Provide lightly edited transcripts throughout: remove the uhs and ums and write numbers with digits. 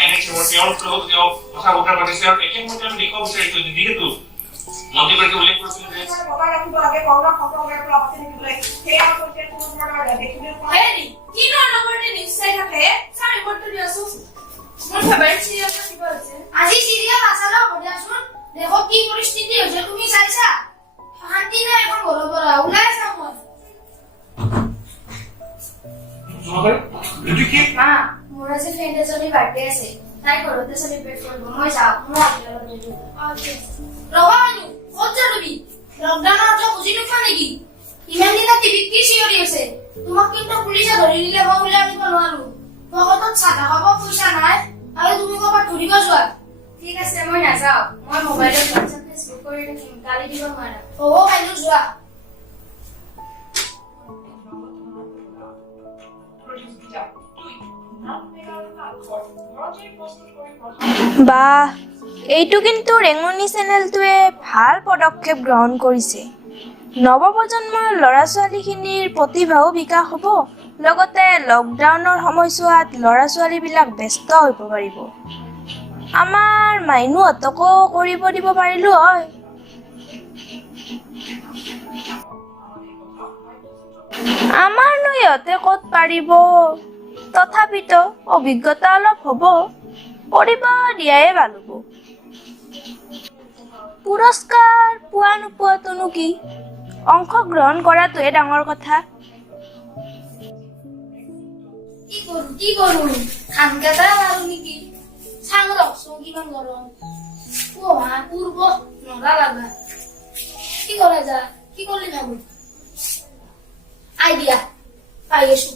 এনে কথা বতৰা পাতিছে আৰু একে মতে আমি দেখুৱাব বিচাৰিছো যিহেতু মন্ত্ৰীগৰাকীয়ে উল্লেখ কৰিছিল যে আজি চিৰিয়েল আছালা বজাচোন দেখো কি পৰিস্থিতি হৈছে তুমি চাইছা শান্তি নাই এখন ঘৰৰ পৰা ওলাই যাওঁ মা মোৰ আজি ফ্ৰেণ্ড এজনী বাৰ্থডে আছে তাই ঘৰতে চেলিব্ৰেট কৰিব মই যাওঁ মই ৰবা ক'ত যাবি লকডাউনৰ কথা বুজি নোপোৱা নেকি ইমান দিনা টিভিত কি চিঞৰি আছে তোমাক কিন্তু পুলিচে ধৰি নিলে মই উলিয়াই আনিব নোৱাৰো পকেটত চাদা খাব পইচা নাই আৰু তুমি ক'ৰবাত ঘূৰিব যোৱা ঠিক আছে মই নাযাওঁ মই মোবাইলত হোৱাটছএপ ফেচবুক কৰি ৰাখিম গালি দিব নোৱাৰা হ'ব কাইলৈ যোৱা বাহ এইটো কিন্তু ৰেঙনি চেনেলটোৱে ভাল পদক্ষেপ গ্ৰহণ কৰিছে নৱপ্ৰজন্মৰ ল'ৰা ছোৱালীখিনিৰ প্ৰতিভাও বিকাশ হ'ব লগতে লকডাউনৰ সময়ছোৱাত ল'ৰা ছোৱালীবিলাক ব্যস্ত হৈ পাৰিব আমাৰ মাইনুহঁতকো কৰিব দিব পাৰিলো হয় আমাৰনো ইহঁতে ক'ত পাৰিব তথাপিতো অভিজ্ঞতা অলপ হ'ব কৰিব দিয়াই ভাল হ'ব পুৰস্কাৰ পোৱা নোপোৱাটোনো কি অংশগ্ৰহণ কৰাটোহে ডাঙৰ কথা কি কৰো ধানকেইটা মাৰো নেকি চাং ৰখছো কিমান গৰম পোহা পূৰ্ব নৰা লাগা কি কৰা যা কি কৰিলি ভাবো আইডিয়া পাই গেছো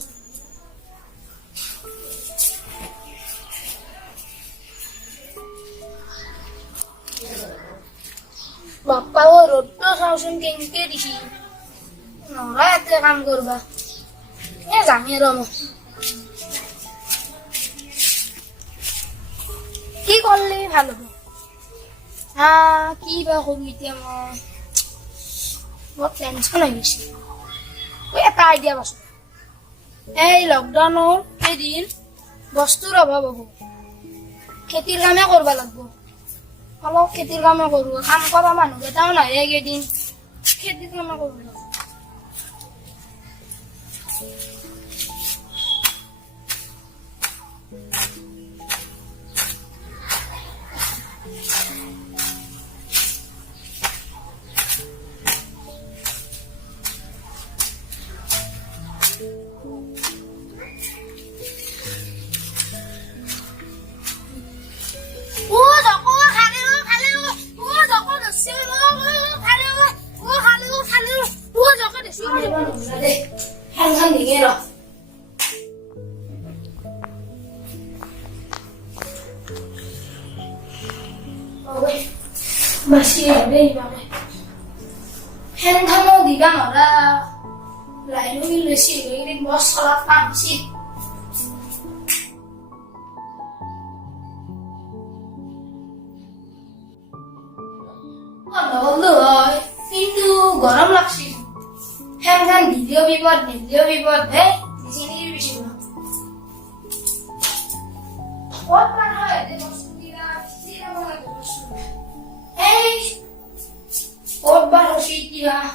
বাপ্পা ও ৰোদটো চাওচোন কেনেকে দিছি নৰা এতে কাম কৰবা যামি আৰু মই কি করলে ভালো হবে কি বা করি এতিয়া মই বহুত টেনশন হয়ে গেছে এটা আইডিয়া পাইছো এই লকডাউনৰ কেইদিন বস্তুৰ অভাৱ হ'ব খেতিৰ কামে কৰবা লাগব অলপ খেতিৰ কামে কৰো কাম কৰা মানুহ কেইটাও নাহে কেইদিন খেতিৰ কামে কৰিব লাগিব masih ada di mana? Handphone di kamera, lain ini sih ini bos salah paham sih. Allah, itu garam laksi. Handphone video bipot, di sini bisa. What mana ada bos kita sih nama lagi bos. Ot baru sih dia.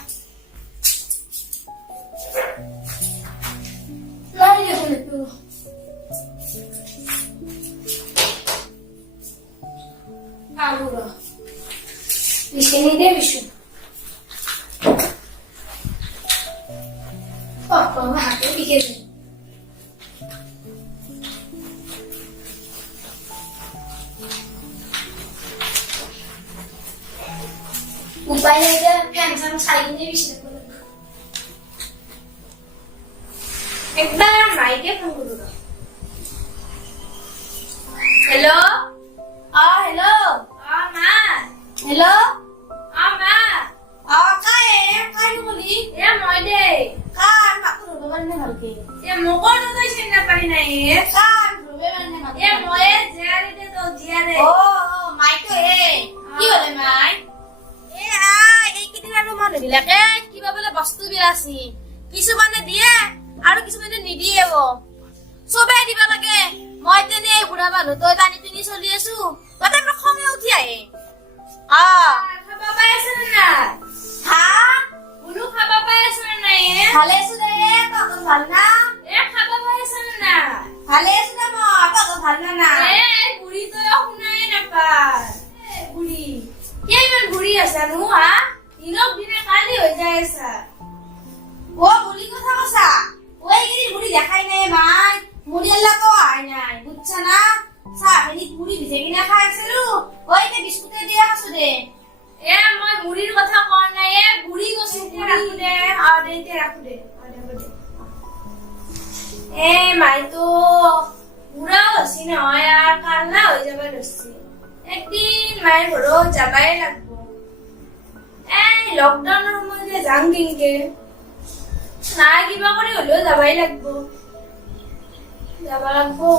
Lagi dia itu. Aduh. Di sini dia bisa. Oh, kalau aku pikir. Upaya aja pengen saingnya bisa dulu. Kita naiknya kan dulu. Hello? Hello? Ma? Hello? Ma? Kai boli? Moi deh. Kan aku dulu banne halke. Mokor to sinna pari nai. Kan dulu banne halke. Moye jare de to jiare. Mai to কি হলে মাই এইকেইদিন আৰু মানুহ বিলাকে কিবা বোলে বস্তু বিলাসী কিছুমানে দিয়ে আৰু কিছুমানে নিদিয়ে চবে দিব লাগে মই তেনে বুঢ়া মানুহ তই টানি টুনি চলি আছো তই মোৰ খঙে উঠি আহে খাবা পাই আছে নে নাই হা বুলু খাবা পাই আছে নে নাই ভালে আছো দে তই ভাল না খাবা পাই আছে নে নাই ভালে আছো দে মই তই ভাল না না বুঢ়ী তই শুনাই নাপায় বুঢ়ী কি ইমান বুঢ়ী আছা নো হা দিনক দিনে কালি হৈ যাই আছা ও বুঢ়ী কথা কৈছা ওই গিরি বুড়ি দেখাই নাই মাই মুড়ি আল্লাহ তো আয় নাই বুঝছ না সাহেনি পুরি ভিজে কিনা খাই আছিলো ওই তে বিস্কুটে দিয়া আছো দে মই মুড়ির কথা কোৱা নাই বুড়ি গছে রাখু দে আদেতে রাখু দে মাই তো বুড়া হসি নহয় আর কান্না হয়ে যাবে রসি একদিন মায়ের ঘরও যাবাই লাগবো লকডাউনের মধ্যে যাম কিনকে না কিবা করে হলেও যাবাই লাগবো যাবা লাগবো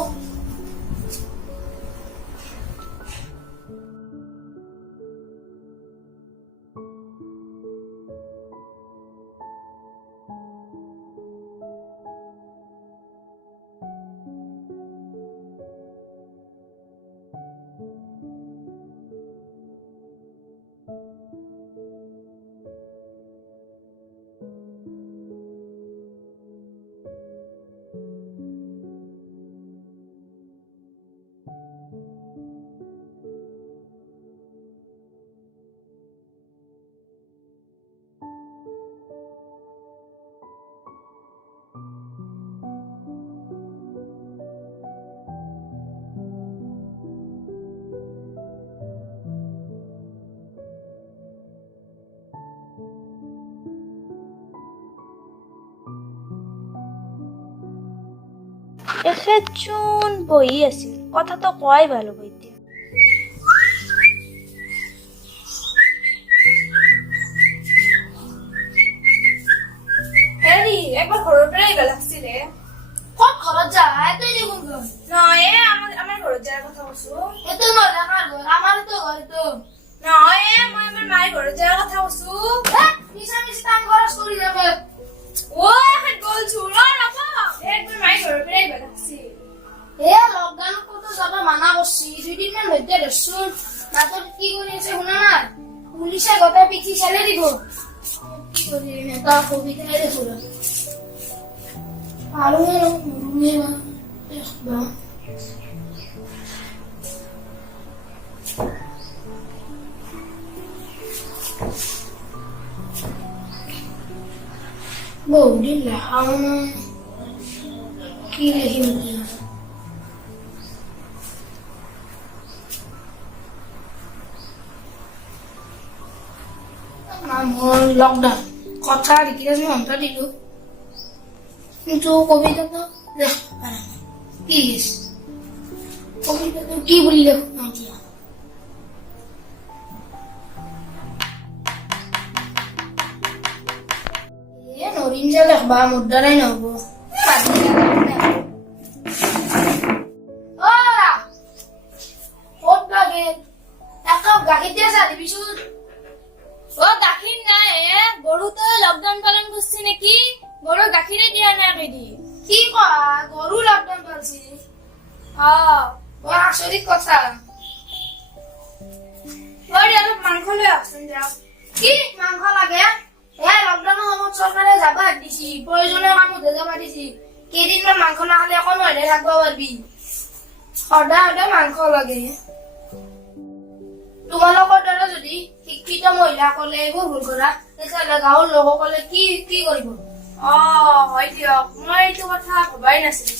এখেতচোন বহি আছিল কথা তো কয় ভালো বইতে হেৰি একবাৰ ঘৰৰ পৰা আহিব লাগছিলে ক'ত ঘৰত যা এতই দেখোন গল নহয় আমাৰ ঘৰত যাৰ কথা কৈছো এটো নহলে কাৰ ঘৰ আমাৰতো ঘৰটো নহয় মই আমাৰ মাৰ ঘৰত যাৰ কথা কৈছো মিছা মিছা কাম খৰচ কৰি যাবে ও এখন গল চুৰা নাপা একবাৰ মাৰ ঘৰৰ পৰা আহিব লাগছিল লকডাউন কত যাবা মানা করছি 2 দিন মান হইতে রসুন নাতর কি করেছে শুনা না পুলিশে গতা পিছি ছেলে দিব কি করি নেতা কবিতা দেখো আরো মেলা দেখবা বৌদি লেখাও না কি লিখিম লকডাউন কথা লিখি আমি অন্তর দিল কিন্তু কবিতা তো কি কবিতা তো কি বলি নরিন যে লেখবা মোর দ্বারাই নহব গাখীর দিয়ে যা দিবিচোন ও গাখীর নাই গরু তো লকডাউন পালন করছে নাকি গরু গাখীরে দিয়া না রেডি কি কয় গরু লকডাউন পালছি ও আচরিত কথা ওই অলপ মাংস লৈ আসুন যাও কি মাংস লাগে লকডাউনের সময় সরকারে যাবা দিছি প্রয়োজনীয় কামত যাবা দিছি কেইদিনমান মাংস নাখালে এখন মহিলাই থাকব পারবি সদায় সদায় মাংস লাগে তোমালোকৰ দ্বাৰা যদি শিক্ষিত মহিলাসকলে এইবোৰ ভুল কৰা তেতিয়াহ'লে গাঁৱৰ লোকসকলে কি কৰিব হয় দিয়ক মই এইটো কথা ভবাই নাছিলো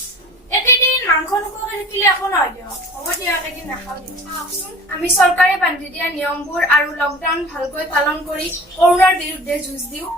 একেদিন মাংস নোখোৱাকৈ থাকিলে একো নহয় দিয়ক হ'ব দিয়ক এদিন নাখাওঁ দিয়ক চাওকচোন আমি চৰকাৰে বান্ধি দিয়া নিয়মবোৰ আৰু লকডাউন ভালকৈ পালন কৰি কৰোণাৰ বিৰুদ্ধে যুঁজ দিওঁ